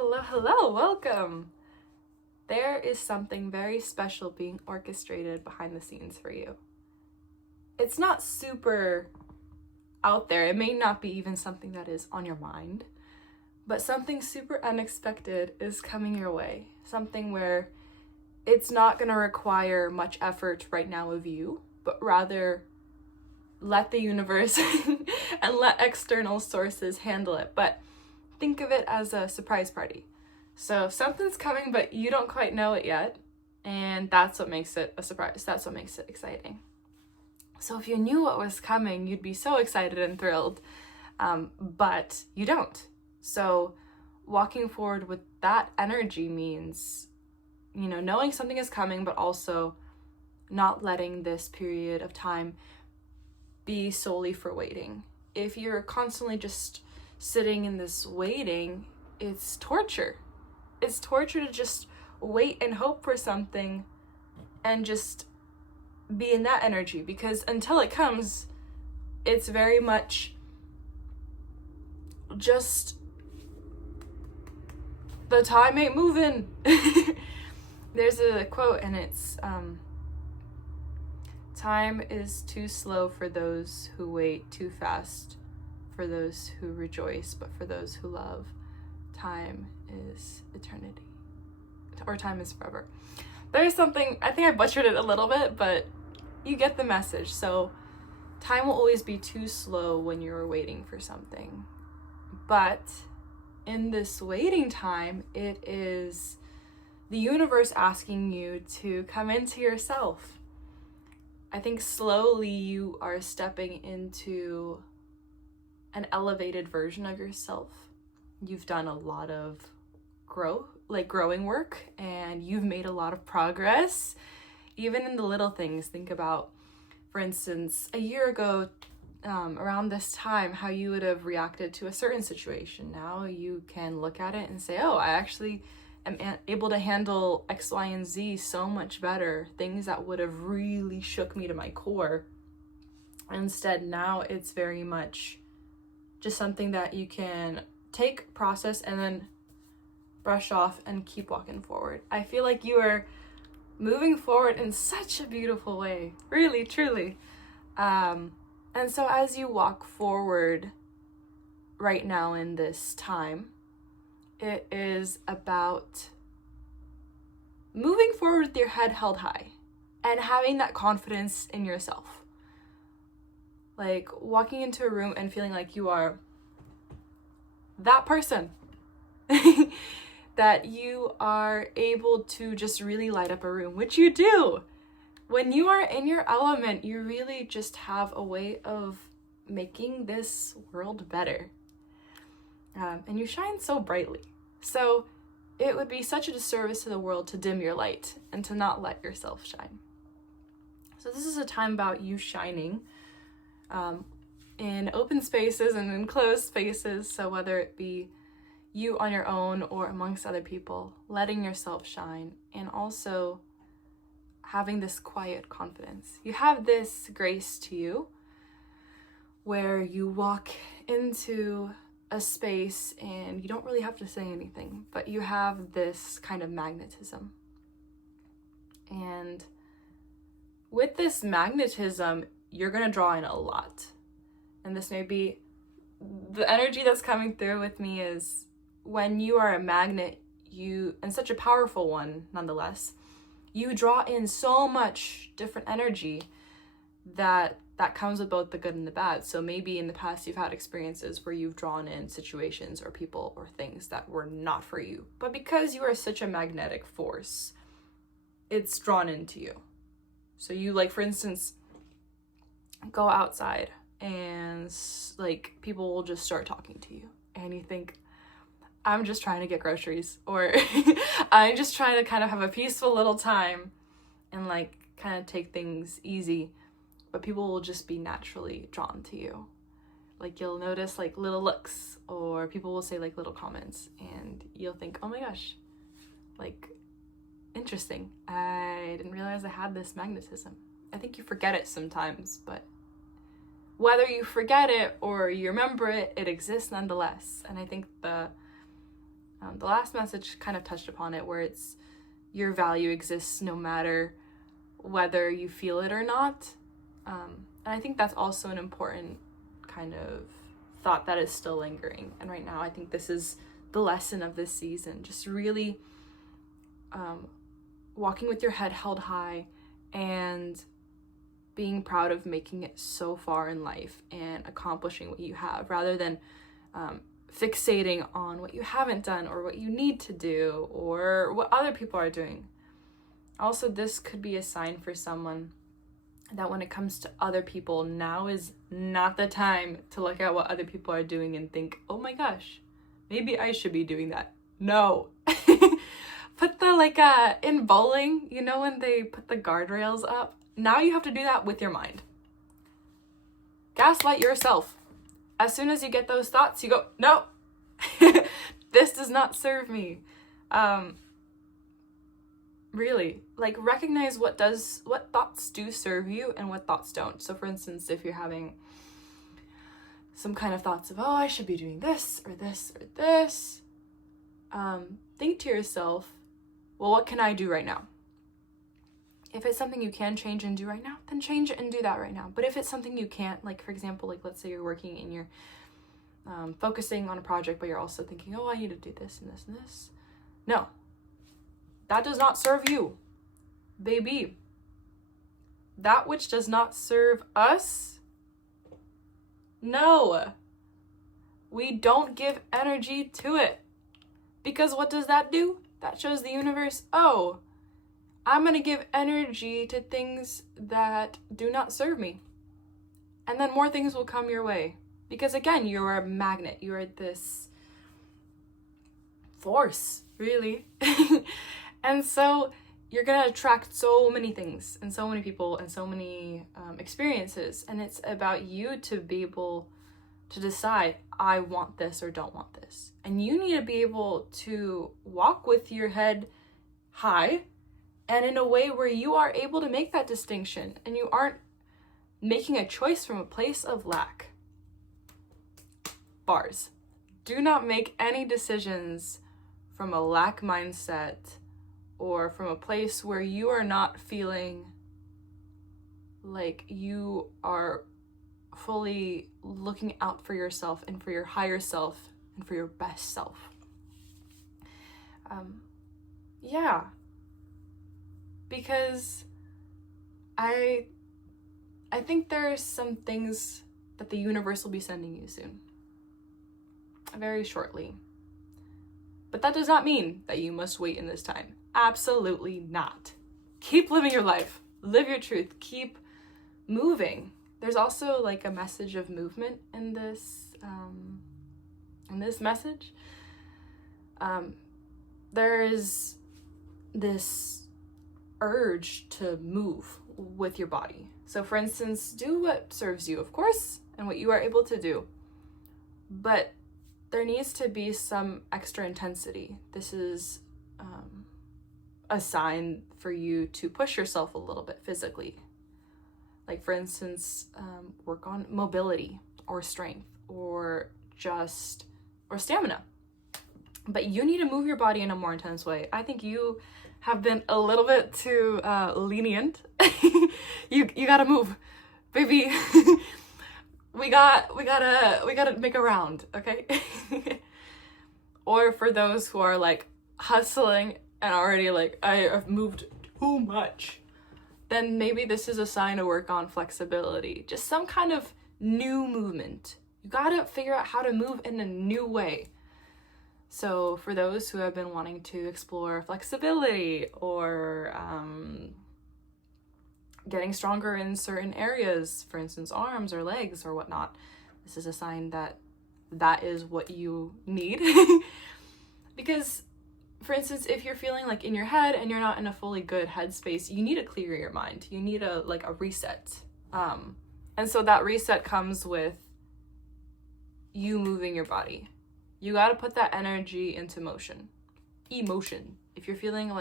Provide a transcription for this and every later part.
Hello, hello, welcome. There is something very special being orchestrated behind the scenes for you. It's not super out there. It may not be even something that is on your mind, but something super unexpected is coming your way. Something where it's not going to require much effort right now of you, but rather let the universe and let external sources handle it. But think of it as a surprise party. So something's coming, but you don't quite know it yet. And that's what makes it a surprise. That's what makes it exciting. So if you knew what was coming, you'd be so excited and thrilled. But you don't. So walking forward with that energy means, knowing something is coming, but also not letting this period of time be solely for waiting. If you're constantly just sitting in this waiting, it's torture. It's torture to just wait and hope for something and just be in that energy, because until it comes, it's very much just the time ain't moving. There's a quote and it's time is too slow for those who wait, too fast for those who rejoice, but for those who love, time is eternity, or time is forever. There's something, I think I butchered it a little bit, but you get the message. So time will always be too slow when you're waiting for something. But in this waiting time, it is the universe asking you to come into yourself. I think slowly you are stepping into an elevated version of yourself. You've done a lot of growing work, and you've made a lot of progress, even in the little things. Think about, for instance, a year ago, around this time, how you would have reacted to a certain situation. Now you can look at it and say, oh, I actually am able to handle X, Y, and Z so much better. Things that would have really shook me to my core. Instead, now it's very much just something that you can take, process, and then brush off and keep walking forward. I feel like you are moving forward in such a beautiful way, really, truly. And so as you walk forward right now in this time, it is about moving forward with your head held high and having that confidence in yourself. Like walking into a room and feeling like you are that person. That you are able to just really light up a room, which you do. When you are in your element, you really just have a way of making this world better. And you shine so brightly. So it would be such a disservice to the world to dim your light and to not let yourself shine. So this is a time about you shining in open spaces and in closed spaces. So whether it be you on your own or amongst other people, letting yourself shine, and also having this quiet confidence. You have this grace to you where you walk into a space and you don't really have to say anything, but you have this kind of magnetism. And with this magnetism, you're going to draw in a lot. And this may be the energy that's coming through with me is when you are a magnet, and such a powerful one nonetheless, you draw in so much different energy that comes with both the good and the bad. So maybe in the past you've had experiences where you've drawn in situations or people or things that were not for you. But because you are such a magnetic force, it's drawn into you. So you, like, for instance, go outside and like people will just start talking to you and you think, I'm just trying to get groceries, or I'm just trying to kind of have a peaceful little time and like kind of take things easy. But people will just be naturally drawn to you. Like you'll notice like little looks, or people will say like little comments, and you'll think, oh my gosh, like interesting. I didn't realize I had this magnetism. I think you forget it sometimes, but whether you forget it or you remember it, it exists nonetheless. And I think the The last message kind of touched upon it, where it's your value exists no matter whether you feel it or not. And I think that's also an important kind of thought that is still lingering. And right now, I think this is the lesson of this season. Just really walking with your head held high and being proud of making it so far in life and accomplishing what you have, rather than fixating on what you haven't done or what you need to do or what other people are doing. Also, this could be a sign for someone that when it comes to other people, now is not the time to look at what other people are doing and think, oh my gosh, maybe I should be doing that. No. Put the, in bowling, you know, when they put the guardrails up? Now you have to do that with your mind. Gaslight yourself. As soon as you get those thoughts, you go, no, this does not serve me. Really, recognize what thoughts do serve you and what thoughts don't. So for instance, if you're having some kind of thoughts of, oh, I should be doing this or this or this, think to yourself, well, what can I do right now? If it's something you can change and do right now, then change it and do that right now. But if it's something you can't, for example, let's say you're working and you're focusing on a project, but you're also thinking, oh, I need to do this and this and this. No, that does not serve you, baby. That which does not serve us, no, we don't give energy to it. Because what does that do? That shows the universe, oh, I'm going to give energy to things that do not serve me. And then more things will come your way. Because again, you're a magnet. You are this force, really. And so you're going to attract so many things and so many people and so many experiences. And it's about you to be able to decide, I want this or don't want this. And you need to be able to walk with your head high and in a way where you are able to make that distinction and you aren't making a choice from a place of lack. Bars. Do not make any decisions from a lack mindset or from a place where you are not feeling like you are fully looking out for yourself and for your higher self and for your best self. Yeah. Because I think there are some things that the universe will be sending you soon. Very shortly. But that does not mean that you must wait in this time. Absolutely not. Keep living your life. Live your truth. Keep moving. There's also a message of movement in this message. There is this urge to move with your body. So for instance, do what serves you, of course, and what you are able to do. But there needs to be some extra intensity. This is a sign for you to push yourself a little bit physically. For instance, work on mobility or strength or stamina. But you need to move your body in a more intense way. I think you have been a little bit too lenient. You gotta move, baby. we gotta make a round, okay? Or for those who are hustling and already I have moved too much, then maybe this is a sign to work on flexibility. Just some kind of new movement. You gotta figure out how to move in a new way. So for those who have been wanting to explore flexibility or getting stronger in certain areas, for instance, arms or legs or whatnot, this is a sign that is what you need. Because, for instance, if you're feeling in your head and you're not in a fully good headspace, you need to clear your mind. You need a reset. And so that reset comes with you moving your body. You got to put that energy into motion. Emotion. If you're feeling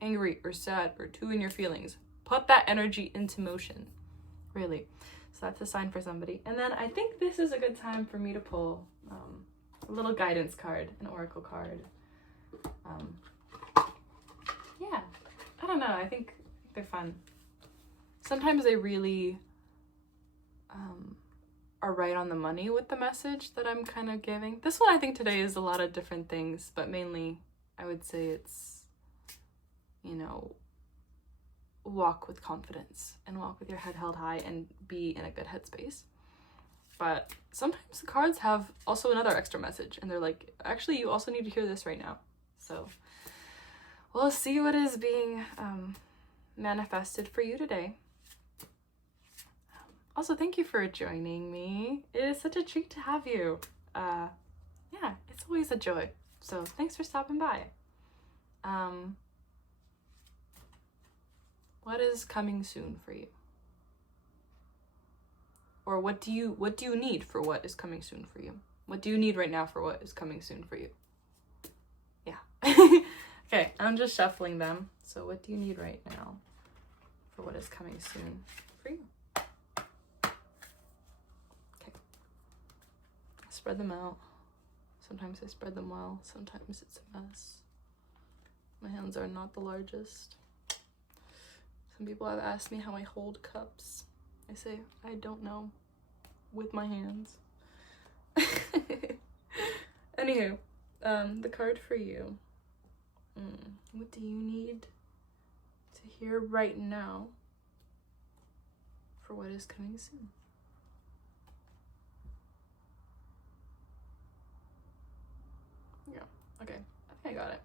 angry or sad or too in your feelings, put that energy into motion. Really. So that's a sign for somebody. And then I think this is a good time for me to pull a little guidance card, an oracle card. Yeah, I don't know. I think they're fun. Sometimes they really are right on the money with the message that I'm kind of giving. This one I think today is a lot of different things, but mainly I would say it's, you know, walk with confidence and walk with your head held high and be in a good headspace. But sometimes the cards have also another extra message and they're like, actually, you also need to hear this right now. So we'll see what is being manifested for you today. Also, thank you for joining me. It is such a treat to have you. Yeah, it's always a joy. So thanks for stopping by. What is coming soon for you? Or what do you need for what is coming soon for you? What do you need right now for what is coming soon for you? Yeah. Okay, I'm just shuffling them. So what do you need right now for what is coming soon for you? Okay. Spread them out. Sometimes I spread them well. Sometimes it's a mess. My hands are not the largest. Some people have asked me how I hold cups. I say, I don't know with my hands. Anywho, the card for you. What do you need to hear right now for what is coming soon? Yeah, okay, I think I got it.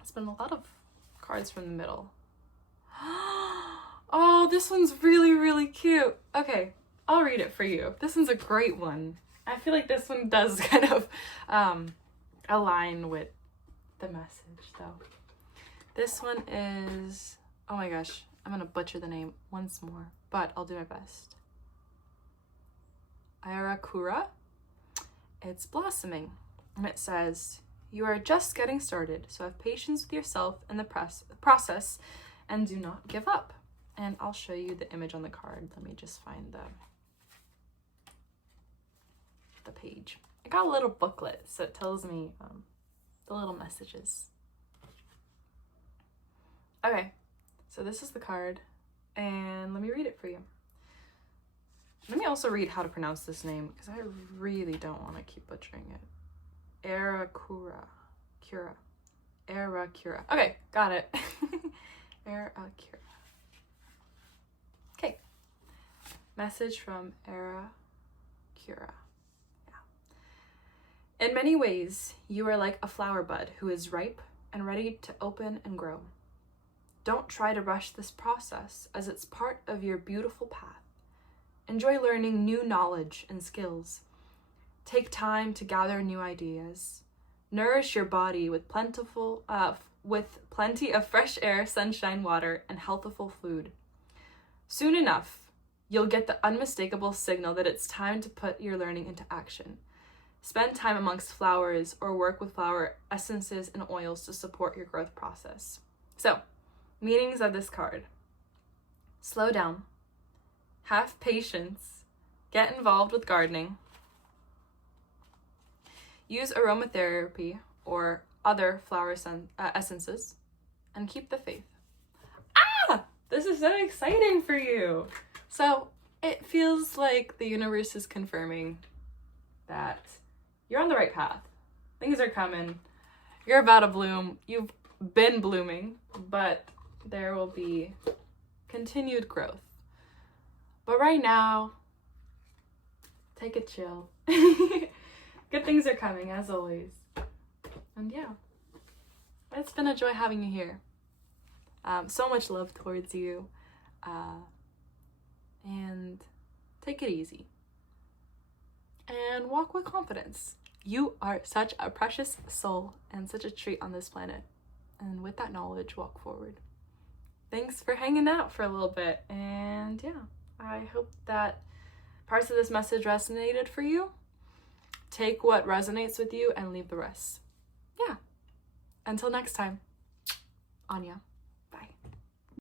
It's been a lot of cards from the middle. Oh, this one's really, really cute. Okay, I'll read it for you. This one's a great one. I feel like this one does kind of align with the message, though. This one is, oh my gosh, I'm gonna butcher the name once more, but I'll do my best. Arakura. It's blossoming, and it says, you are just getting started, so have patience with yourself and the process, and do not give up. And I'll show you the image on the card. Let me just find the page. I got a little booklet, so it tells me the little messages. Okay, so this is the card, and let me read it for you. Let me also read how to pronounce this name, because I really don't want to keep butchering it. Arakura. Arakura. Okay, got it. Arakura. Okay. Message from Arakura. Yeah. In many ways, you are like a flower bud who is ripe and ready to open and grow. Don't try to rush this process, as it's part of your beautiful path. Enjoy learning new knowledge and skills. Take time to gather new ideas. Nourish your body with plenty of fresh air, sunshine, water, and healthful food. Soon enough, you'll get the unmistakable signal that it's time to put your learning into action. Spend time amongst flowers or work with flower essences and oils to support your growth process. So, meanings of this card. Slow down. Have patience. Get involved with gardening. Use aromatherapy or other flower essences. And keep the faith. Ah! This is so exciting for you. So it feels like the universe is confirming that you're on the right path. Things are coming. You're about to bloom. You've been blooming, but there will be continued growth. But right now, take a chill. Good things are coming, as always. And yeah, it's been a joy having you here. So much love towards you. And take it easy. And walk with confidence. You are such a precious soul and such a treat on this planet. And with that knowledge, walk forward. Thanks for hanging out for a little bit. And yeah, I hope that parts of this message resonated for you. Take what resonates with you and leave the rest. Yeah. Until next time, Anya.